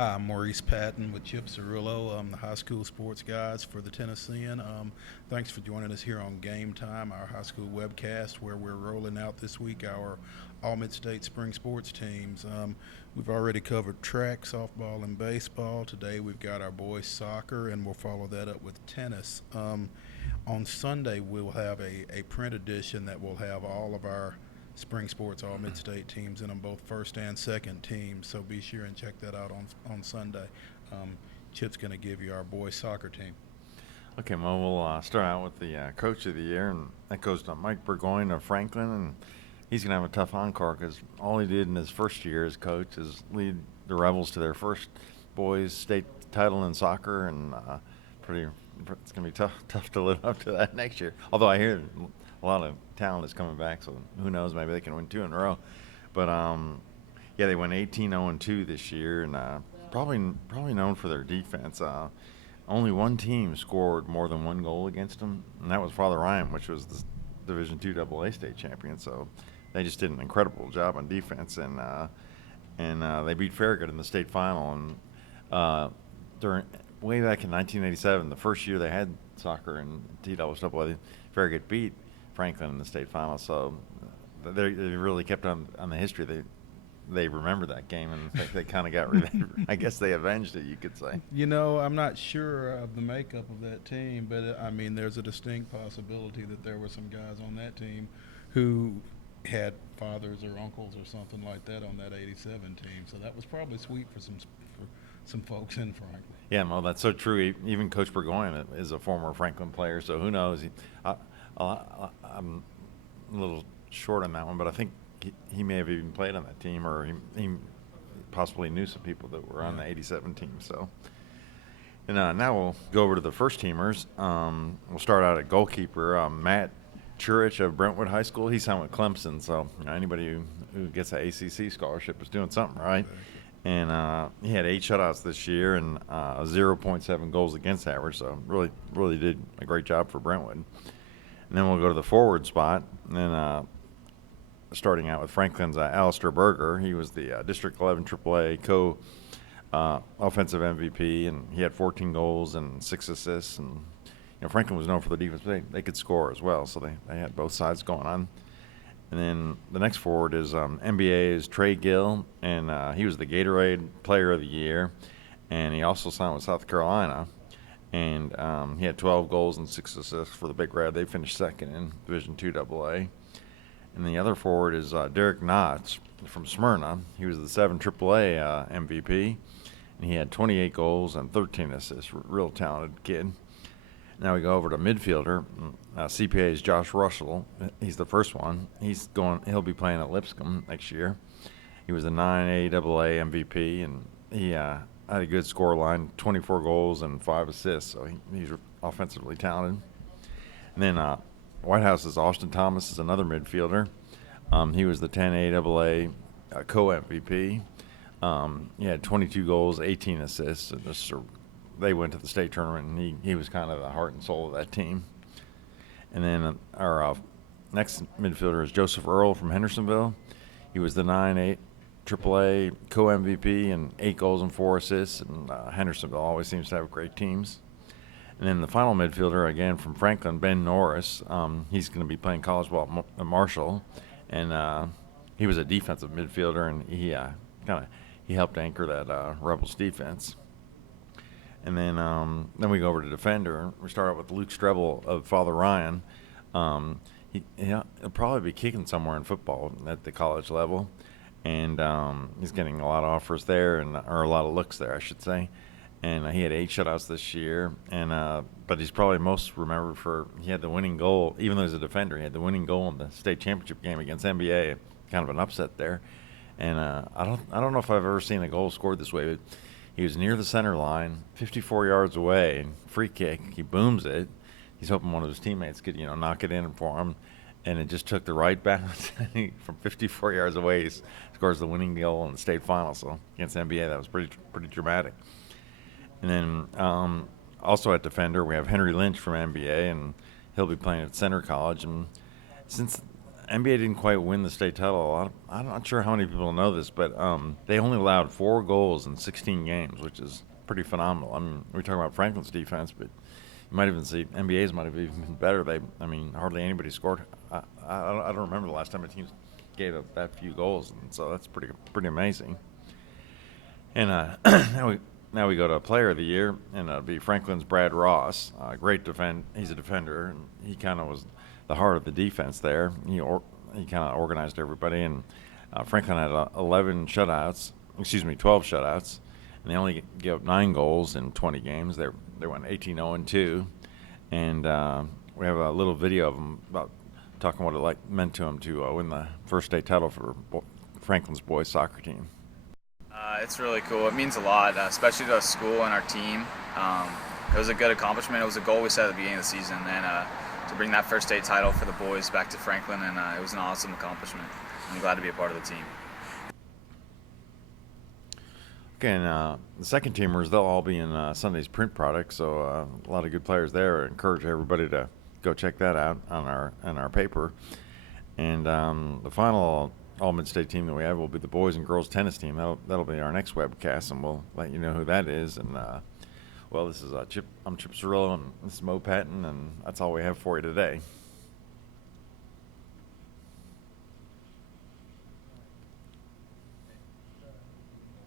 Hi, I'm Maurice Patton with Cirillo. I'm the high school sports guys for the Tennessean. Thanks for joining us here on Game Time, our high school webcast, where we're rolling out this week our All-Midstate spring sports teams. We've already covered track, softball, and baseball. Today we've got our boys soccer, and we'll follow that up with tennis. On Sunday, we'll have a print edition that will have all of our spring sports all mid-state teams in them, both first and second teams. So be sure and check that out on Sunday. Chip's going to give you our boys soccer team. Okay, well, we'll start out with the coach of the year, and that goes to Mike Burgoyne of Franklin, and he's going to have a tough encore because all he did in his first year as coach is lead the Rebels to their first boys state title in soccer, and it's going to be tough to live up to that next year. Although I hear a lot of talent is coming back, so who knows? Maybe they can win 2 in a row. But yeah, they went 18-0-2 this year, and probably known for their defense. Only one team scored more than 1 goal against them, and that was Father Ryan, which was the Division II AA state champion. So they just did an incredible job on defense, and they beat Farragut in the state final. And during way back in 1987, the first year they had soccer in TWAA, Farragut beat Franklin in the state final. So they really kept on the history. They remember that game, and they kind of got I guess they avenged it, you could say. You know, I'm not sure of the makeup of that team, but I mean, there's a distinct possibility that there were some guys on that team who had fathers or uncles or something like that on that '87 team. So that was probably sweet for some folks in Franklin. Yeah, well, that's so true. Even Coach Burgoyne is a former Franklin player, so who knows? I'm a little short on that one, but I think he may have even played on that team, or he possibly knew some people that were on the '87 team. So, and now we'll go over to the first teamers. We'll start out at goalkeeper, Matt Churich of Brentwood High School. He's signed with Clemson, so anybody who gets an ACC scholarship is doing something right. And he had 8 shutouts this year and 0.7 goals against average, so really did a great job for Brentwood. And then we'll go to the forward spot, and then starting out with Franklin's Alistair Berger. He was the District 11 AAA offensive MVP, and he had 14 goals and 6 assists. And Franklin was known for the defense, but they could score as well, so they had both sides going on. And then the next forward is NBA's Trey Gill, and he was the Gatorade Player of the Year, and he also signed with South Carolina. And he had 12 goals and 6 assists for the Big Red. They finished second in Division II AA. And the other forward is Derek Knotts from Smyrna. He was the 7 AAA MVP, and he had 28 goals and 13 assists. Real talented kid. Now we go over to midfielder. CPA's Josh Russell. He's the first one. He'll be playing at Lipscomb next year. He was a 9A AA MVP, and he had a good score line, 24 goals and 5 assists. So he's offensively talented. And then Whitehouse's Austin Thomas is another midfielder. He was the 10A AA co-MVP. He had 22 goals, 18 assists, and they went to the state tournament, and he was kind of the heart and soul of that team. And then our next midfielder is Joseph Earl from Hendersonville. He was the 9A AAA co-MVP and 8 goals and 4 assists, and Hendersonville always seems to have great teams. And then the final midfielder, again from Franklin, Ben Norris. He's going to be playing college ball at Marshall, and he was a defensive midfielder, and he helped anchor that Rebels defense. And then we go over to defender. We start out with Luke Strebel of Father Ryan. He'll probably be kicking somewhere in football at the college level, and he's getting a lot of offers there, or a lot of looks there, I should say. And he had 8 shutouts this year, but he's probably most remembered for he had the winning goal. Even though he's a defender, he had the winning goal in the state championship game against NBA. Kind of an upset there. And I don't know if I've ever seen a goal scored this way, but he was near the center line, 54 yards away, free kick. He booms it. He's hoping one of his teammates could, knock it in for him, and it just took the right bounce. From 54 yards away, he scores the winning goal in the state final. So against NBA, that was pretty dramatic. And then also at defender, we have Henry Lynch from NBA, and he'll be playing at Center College. And since NBA didn't quite win the state title. I'm not sure how many people know this, but they only allowed 4 goals in 16 games, which is pretty phenomenal. I mean, we talk about Franklin's defense, but you might even see NBA's might have even been better. Hardly anybody scored. I don't remember the last time a team gave up that few goals, and so that's pretty amazing. And now we go to Player of the Year, and it'll be Franklin's Brad Ross. He's a defender, and he kind of was the heart of the defense there. He kind of organized everybody, and Franklin had 12 shutouts, and they only gave up 9 goals in 20 games. They went 18-0-2, and we have a little video of them about talking what it meant to him to win the first state title for Franklin's boys soccer team. It's really cool. It means a lot, especially to our school and our team. It was a good accomplishment. It was a goal we set at the beginning of the season, and to bring that first state title for the boys back to Franklin, and it was an awesome accomplishment. I'm glad to be a part of the team. Okay, and the second teamers, they'll all be in Sunday's print product, so a lot of good players there. I encourage everybody to go check that out on our paper. And the final All-Midstate team that we have will be the boys and girls tennis team. That'll be our next webcast, and we'll let you know who that is. And this is I'm Chip Cirillo, and this is Patton, and that's all we have for you today.